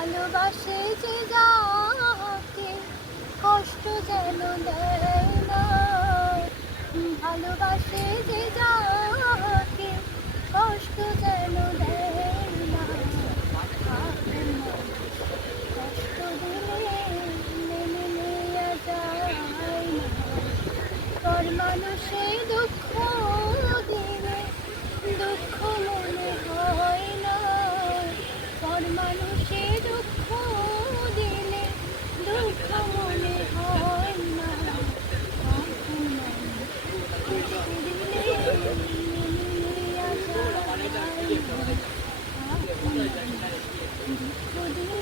ভালোবাসে যে যাকে কষ্ট যেন দেয় না, ভালোবাসে যে যাকে কষ্ট যেন দেয় না। আপন মানুষ কষ্ট দিলে মেনে নেয়া যায় না, পর মানুষে দুঃখ দিলে দুঃখ মনে হয় না, পর মানুষে দুঃখ দিলে দুঃখ মনে হয় না। আপন মানুষ কষ্ট দিলে মেনে নেয়া যায় না, আপন মানুষ দুঃখ দিলে